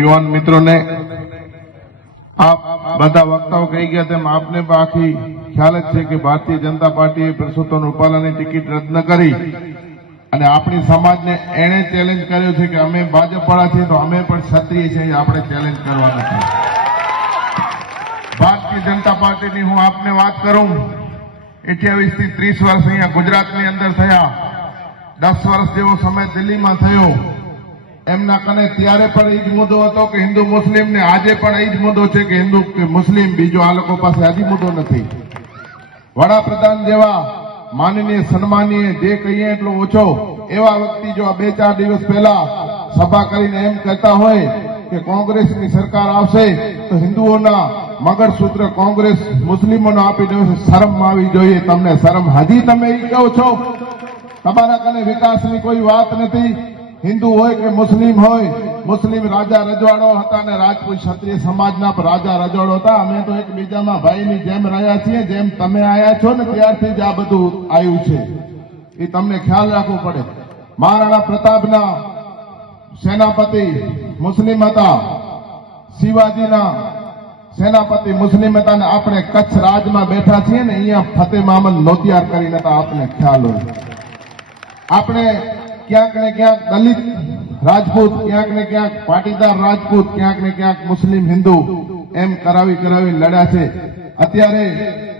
યુવાન મિત્રોને આપ બધા વક્તાઓ કહી ગયા તેમ આપને આખી ખ્યાલ જ છે કે ભારતીય જનતા પાર્ટીએ પુરુષોત્તમ રૂપાલાની ટિકિટ રદ ન કરી. અને આપણી સમાજને એણે ચેલેન્જ કર્યો છે કે અમે ભાજપવાળા છીએ તો અમે પણ ક્ષત્રિય છીએ આપણે ચેલેન્જ કરવાના છે. ભારતીય જનતા પાર્ટીની હું આપને વાત કરું. અઠ્યાવીસથી ત્રીસ વર્ષ અહીંયા ગુજરાતની અંદર થયા. દસ વર્ષ જેવો સમય દિલ્હીમાં થયો. એમના કને ત્યારે પણ એ જ મુદ્દો હતો કે હિન્દુ મુસ્લિમ ને આજે પણ એ જ મુદ્દો છે કે હિન્દુ મુસ્લિમ બીજો આ લોકો પાસે હજી મુદ્દો નથી. વડાપ્રધાન જેવા માનનીય, સન્માનીય, જે કહીએ એટલો ઓછો, એવા વ્યક્તિ જો આ બે ચાર દિવસ પહેલા સભા કરીને એમ કહેતા હોય કે કોંગ્રેસની સરકાર આવશે, તો હિન્દુઓના મગરસૂત્ર કોંગ્રેસ મુસ્લિમોને આપી દેવું શરમ આવી જોઈએ. તમને શરમ હજી તમે એ કહો છો? તમારા કને વિકાસની કોઈ વાત નથી? હિન્દુ હોય કે મુસ્લિમ હોય, મુસ્લિમ રાજા રજવાડો હતા અને રાજપૂત ક્ષત્રિય સમાજના રાજા રજવાડો હતા, અમે તો એકબીજામાં ભાઈની જેમ રહ્યા છીએ, જેમ તમે આવ્યા છો ને ત્યારથી જ આ બધું આવ્યું છે. એ તમને ખ્યાલ રાખવો પડે. મહારાણા પ્રતાપના સેનાપતિ મુસ્લિમ હતા, શિવાજીના સેનાપતિ મુસ્લિમ હતા અને આપણે કચ્છ રાજમાં બેઠા છીએ ને અહીંયા ફતેહ મામદ નોતિયાર કરીને હતા, આપને ખ્યાલ હોય. આપણે ક્યાંક ને ક્યાંક દલિત રાજપૂત, ક્યાંક ને ક્યાંક પાટીદાર રાજપૂત, ક્યાંક ને ક્યાંક મુસ્લિમ હિન્દુ એમ કરાવી કરાવી લડ્યા છે. અત્યારે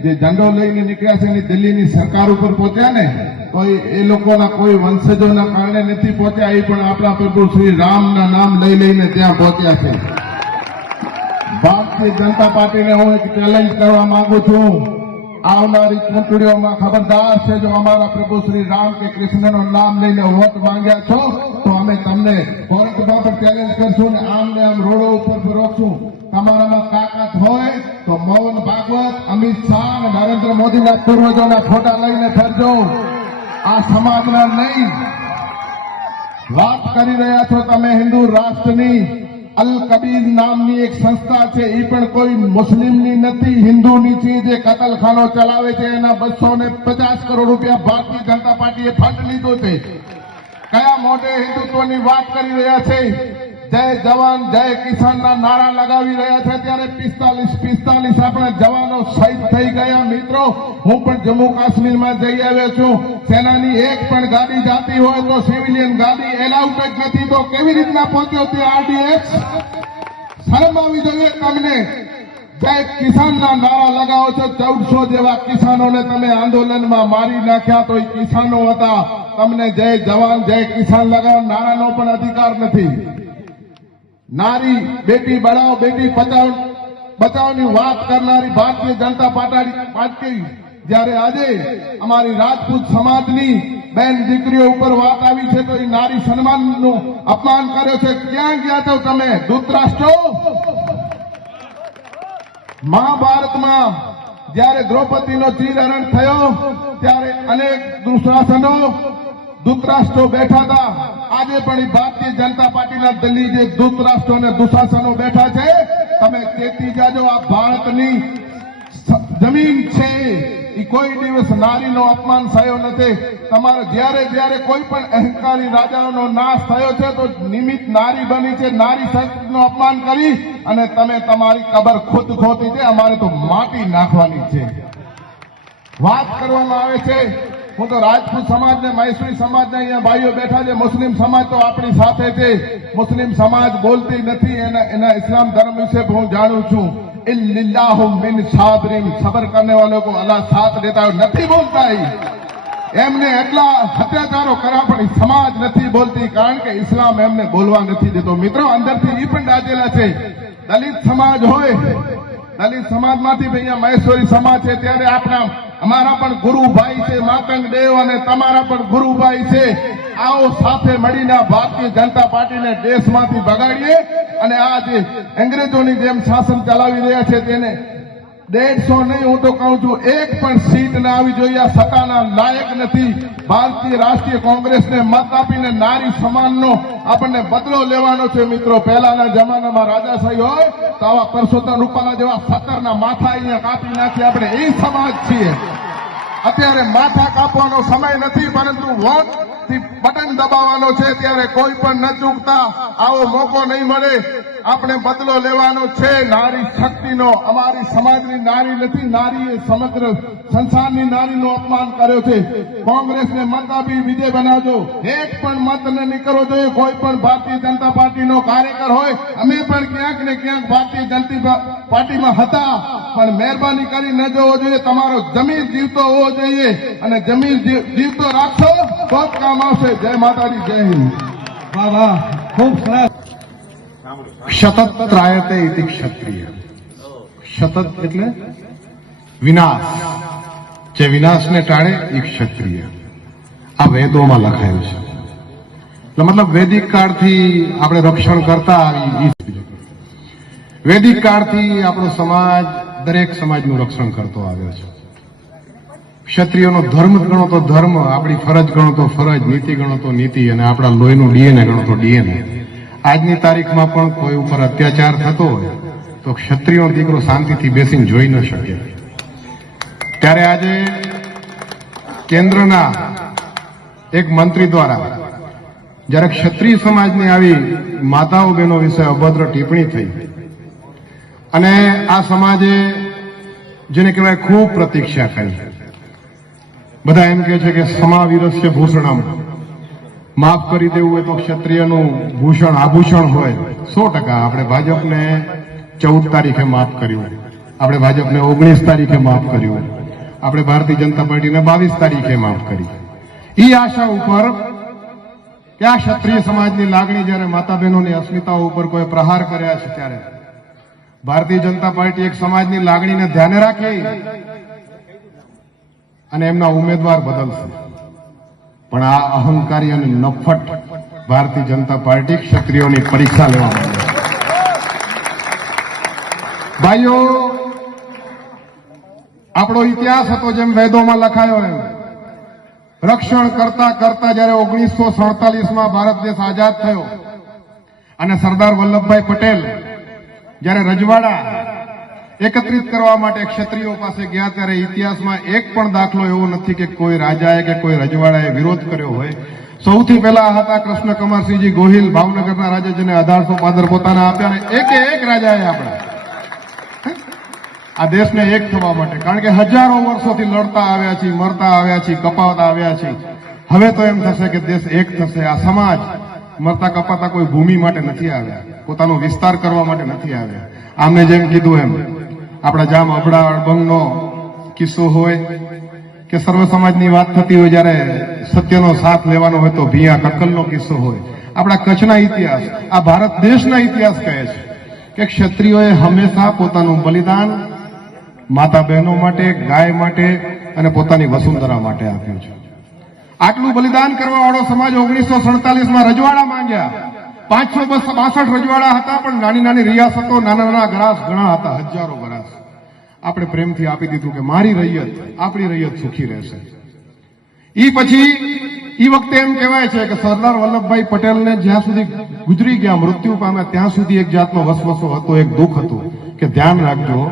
જે ઝંડો લઈને નીકળ્યા છે એની દિલ્હીની સરકાર ઉપર પહોંચ્યા ને તો એ- લોકોના કોઈ વંશજોના કારણે નથી પહોંચ્યા, એ પણ આપણા પ્રભુ શ્રી રામના નામ લઈ લઈને ત્યાં પહોંચ્યા છે. ભારતીય જનતા પાર્ટીને હું એક ચેલેન્જ કરવા માંગુ છું. આવનારી ચૂંટણીઓમાં ખબરદાર છે. જો અમારા પ્રભુ શ્રી રામ કે કૃષ્ણનું નામ લઈને વોટ માંગ્યા છો, તો અમે તમને કોર્ટમાં પણ ચેલેન્જ કરશું ને આમ ને આમ રોડો ઉપર રોકશું તમારામાં તાકાત હોય તો મોહન ભાગવત, અમિત શાહ નરેન્દ્ર મોદીના પૂર્વજોના ફોટા લઈને ફરજો. આ સમાજના નહીં. વાત કરી રહ્યા છો તમે હિન્દુ રાષ્ટ્રની. અલ કબીર નામની એક સંસ્થા છે એ પણ કોઈ મુસ્લિમની નથી, હિન્દુની છે, જે કતલખાનો ચલાવે છે, એના બસો ને પચાસ કરોડ રૂપિયા ભારતીય જનતા પાર્ટીએ ફંડ લીધો છે. કયા મોઢે હિન્દુત્વની વાત કરી રહ્યા છે? જય જવાન, જય કિસાનના નારા લગાવી રહ્યા છે. ત્યારે પિસ્તાલીસ પિસ્તાલીસ આપણા જવાનો શહીદ થઈ ગયા. મિત્રો, હું પણ જમ્મુ કાશ્મીરમાં જઈ આવ્યો છું. સેનાની એક પણ ગાડી જાતી હોય તો સિવિલિયન ગાડી એલાઉડ જ નથી. તો કેવી રીતના પહોંચ્યો તે આરડીએક્સ શરમ જોઈએ તમને? જય કિસાનના નારા લગાવો છો. ચૌદસો જેવા કિસાનોને તમે આંદોલનમાં મારી નાખ્યા તો એ કિસાનો હતા. તમને જય જવાન, જય કિસાન લગાવો. નારાનો પણ અધિકાર નથી. નારી, બેટી બચાવો બેટી બચાવ બચાવની વાત કરનારી ભારતીય જનતા પાર્ટી જ્યારે આજે અમારી રાજપૂત સમાજની બેન દીકરીઓ ઉપર વાત આવી છે તો એ નારી સન્માનનું અપમાન કર્યો છે. ક્યાં ગયા છો તમે? ધૃતરાષ્ટ્રો? મહાભારતમાં જ્યારે દ્રૌપદીનો ચીરહરણ થયો, ત્યારે અનેક દુશાસનો દૂતરાષ્ટ્રો બેઠા હતા. આજે પણ ભારતીય જનતા પાર્ટીના દિલ્હી જે દૂતરાષ્ટ્રો અને દુશાસનો બેઠા છે, તમે કેતી જાજો આ ભારતની જમીન છે. એ કોઈ દિવસ નારીનો અપમાન થયો નથી. તમારો જ્યારે જ્યારે કોઈ પણ અહંકારી રાજાઓનો નાશ થયો છે, તો નિમિત્ત નારી બની છે. નારી સંસ્કૃતિનું અપમાન કરી અને તમે તમારી કબર ખુદ ખોતી છે. અમારે તો માટી નાખવાની છે. વાત કરવામાં આવે છે. હું તો રાજપૂત સમાજ ને મૈસુરી સમાજ ને અહીંયા ભાઈઓ બેઠા છે. મુસ્લિમ સમાજ તો આપણી સાથે છે. મુસ્લિમ સમાજ બોલતી નથી, એના એના ઇસ્લામ ધર્મ વિશે હું જાણું છું. મિન સાબરીન સબર કરને વાલો કો અલ્લાહ સાથ દેતા નથી બોલતા. એમને એટલા અત્યાચારો કર્યા પણ સમાજ નથી બોલતી, કારણ કે ઇસ્લામ એમને બોલવા નથી દેતો. મિત્રો, અંદરથી એ પણ રાજેલા છે. દલિત સમાજ હોય. દલિત સમાજમાંથી અહીંયા મહેશ્વરી સમાજ છે. ત્યારે આપણા અમારા પણ ગુરુભાઈ છે માતંગ દેવ અને તમારા પણ ગુરુભાઈ છે. આવો સાથે મળીને ભારતીય જનતા પાર્ટીને દેશમાંથી ભગાડીએ અને આ જે અંગ્રેજોની જેમ શાસન ચલાવી રહ્યા છે, તેને દેડસો નહીં, હું તો કહું છું, એક પણ સીટ ના આવી જોઈએ, આ સત્તાના લાયક નથી. ભારતીય રાષ્ટ્રીય કોંગ્રેસને મત આપીને નારી સમાનનો આપણને બદલો લેવાનો છે, મિત્રો. પહેલાના જમાનામાં રાજાશાહી હોય, તો આવા પરસોત્તમ રૂપાલા જેવા સત્તરના માથા અહીંયા કાપી નાખી. આપણે એ સમાજ છીએ. અત્યારે માથા કાપવાનો સમય નથી, પરંતુ વોટ બટન દબાવવાનો છે, ત્યારે કોઈ પણ ન ચૂકતા. આવો મોકો નહીં મળે. આપણે બદલો લેવાનો છે. નારી શક્તિનો અમારી સમાજની નારી નથી, નારીએ સમગ્ર સંસારની નારીનું અપમાન કર્યો છે. કોંગ્રેસને મત આપી વિજય બનાવજો. એક પણ મત ને નીકળવો જોઈએ. કોઈ પણ ભારતીય જનતા પાર્ટીનો કાર્યકર હોય, અમે પણ ક્યાંક ને ક્યાંક ભારતીય જનતા પાર્ટીમાં હતા. પણ મહેરબાની કરી ન જવો જોઈએ. તમારો જમીન જીવતો હોવો જોઈએ. અને જમીન જીવતો રાખશો, તો કામ આવશે. જય માતાજી, જય હિન્દ. વાહ વાહ. ખૂબ સરસ. સતત ત્રાયતે ઇતિ ક્ષત્રિય. સતત એટલે વિનાશ. જે વિનાશને ટાળે એ ક્ષત્રિય. આ વેદોમાં લખાયું છે. એટલે મતલબ વૈદિક કાળથી આપણે રક્ષણ કરતા આવી. વૈદિક કાળથી આપણો સમાજ દરેક સમાજનું રક્ષણ કરતો આવ્યો છે. ક્ષત્રિયોનો ધર્મ ગણો તો ધર્મ, આપણી ફરજ ગણો તો ફરજ, નીતિ ગણો તો નીતિ અને આપણા લોહીનું ડીએનએ ગણો તો ડીએનએ. આજની તારીખમાં પણ કોઈ ઉપર અત્યાચાર થતો હોય તો ક્ષત્રિયો દીકરો શાંતિથી બેસીને જોઈ ન શકે. ત્યારે આજે કેન્દ્રના એક મંત્રી દ્વારા જ્યારે ક્ષત્રિય સમાજની આવી માતાઓ બહેનો વિશે અભદ્ર ટિપ્પણી થઈ અને આ સમાજે જેને કહેવાય ખૂબ પ્રતીક્ષા કરી. બધા એમ કહે છે કે સમાવિરસ્ય ભૂષણમ. માફ કરી દેવું હોય તો ક્ષત્રિયનું ભૂષણ, આભૂષણ હોય. સો ટકા. આપણે ભાજપને ચૌદ તારીખે માફ કર્યું. આપણે ભાજપને ઓગણીસ તારીખે માફ કર્યું. આપણે ભારતીય જનતા પાર્ટીને બાવીસ તારીખે માફ કરી. એ આશા ઉપર કે આ ક્ષત્રિય સમાજની લાગણી જ્યારે માતા બહેનોની અસ્મિતાઓ ઉપર કોઈ પ્રહાર કર્યા છે ત્યારે. ભારતીય જનતા પાર્ટી એક સમાજની લાગણીને ધ્યાને રાખી. અને એમના ઉમેદવાર બદલશે. પણ આ અહંકારી અને નફટ ભારતીય જનતા પાર્ટી ક્ષત્રિયોની પરીક્ષા લેવા માંગે ભાઈઓ, આપણો ઇતિહાસ હતો જેમ વેદોમાં લખાયો એમ. રક્ષણ કરતા કરતા જયારે ઓગણીસો સડતાલીસમાં ભારત દેશ આઝાદ થયો અને સરદાર વલ્લભભાઈ પટેલ જ્યારે રજવાડા એકત્રિત કરવા માટે ક્ષત્રિયો પાસે ગયા ત્યારે ઇતિહાસમાં એક પણ દાખલો એવો નથી કે કોઈ રાજાએ કે કોઈ રજવાડાએ વિરોધ કર્યો હોય. સૌથી પહેલા હતા કૃષ્ણ કુમારસિંહજી ગોહિલ, ભાવનગરના રાજા જેને અઢારસો પાદર પોતાના આપ્યા અને એક એક રાજાએ આપણે. આ દેશને એક થવા માટે. કારણ કે હજારો વર્ષોથી લડતા આવ્યા છીએ, મરતા આવ્યા છીએ, કપાવતા આવ્યા છીએ. હવે તો એમ થશે કે દેશ એક થશે. આ સમાજ મરતા કપાતા કોઈ ભૂમિ માટે નથી આવ્યા. પોતાનો વિસ્તાર કરવા માટે નથી આવ્યા. આમને જેમ કીધું એમ. આપણા જામ અબડા અડબંગનો કિસ્સો હોય કે સર્વ સમાજની વાત થતી હોય જ્યારે સત્યનો સાથ લેવાનો હોય તો ભીયા કક્કલનો કિસ્સો હોય. આપણા કચ્છના ઇતિહાસ, આ ભારત દેશના ઇતિહાસ કહે છે કે ક્ષત્રિયોએ હંમેશા પોતાનું બલિદાન માતા બહેનો માટે, ગાય માટે અને પોતાની વસુંધરા માટે આપ્યું છે. આટલું બલિદાન કરવા વાળો સમાજ ઓગણીસો સડતાલીસમાં રજવાડા માંગ્યા પાંચસો બાસઠ રજવાડા હતા, પણ નાની નાની રિયાસતો, નાના નાના ગ્રાસ ઘણા હતા, હજારો ગ્રાસ. આપણે પ્રેમથી આપી દીધું કે મારી રૈયત, આપણી રૈયત સુખી રહેશે. એ પછી એ વખતે એમ કહેવાય છે કે સરદાર વલ્લભભાઈ પટેલને જ્યાં સુધી ગુજરી ગયા મૃત્યુ પામ્યા, ત્યાં સુધી એક જાતનો વસવસો હતો, એક દુઃખ હતું, કે ધ્યાન રાખજો.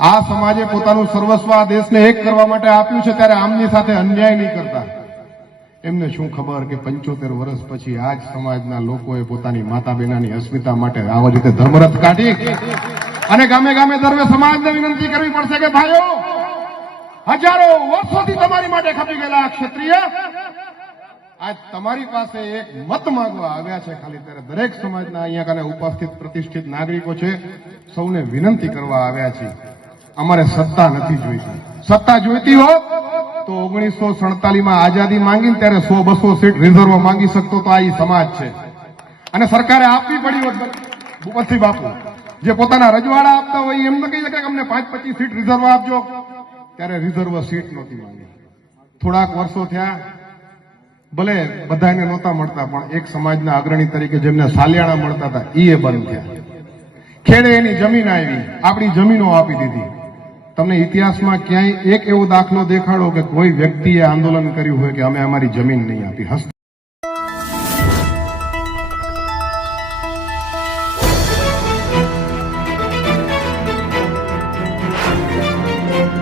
આ સમાજે પોતાનું સર્વસ્વ આ દેશને એક કરવા માટે આપ્યું છે, ત્યારે આમની સાથે અન્યાય નહીં કરતા. એમને શું ખબર કે પંચોતેર વર્ષ પછી આ જ સમાજના લોકોએ પોતાની માતા બહેનાની અસ્મિતા માટે આવા રીતે ધર્મરથ કાઢી અને ગામે ગામે દરવે સમાજને વિનંતી કરવી પડશે કે ભાઈઓ, હજારો વર્ષોથી તમારી માટે ખપી ગયેલા ક્ષત્રિય આજ તમારી પાસે એક મત માંગવા આવ્યા છે ખાલી ત્યારે દરેક સમાજના અહીંયા કને ઉપસ્થિત પ્રતિષ્ઠિત નાગરિકો છે, સૌને વિનંતી કરવા આવ્યા છે અમારે સત્તા નથી જોઈતી. સત્તા જોઈતી હોત તો ઓગણીસો સડતાલીસમાં આઝાદી માંગીને ત્યારે સો બસો સીટ રિઝર્વ માંગી શકતો તો આ સમાજ છે. અને સરકારે આપવી પડી હોત ભૂપતસિંહ બાપુ, જે પોતાના રજવાડા આપતા હોય એમ ન કહી શકે અમને પાંચ પચીસ સીટ રિઝર્વ આપજો. ત્યારે રિઝર્વ સીટ નહોતી માંગી. થોડાક વર્ષો થયા, ભલે બધાને નહોતા મળતા, પણ એક સમાજના અગ્રણી તરીકે જેમને સાલિયાણા મળતા હતા એ બંધ થયા. ખેડે એની જમીન આવી, આપણી જમીનો આપી દીધી. તમને ઇતિહાસમાં ક્યાંય એક એવો દાખલો દેખાડો કે કોઈ વ્યક્તિએ આંદોલન કર્યું હોય કે અમે અમારી જમીન નહીં આપી. હસ્ત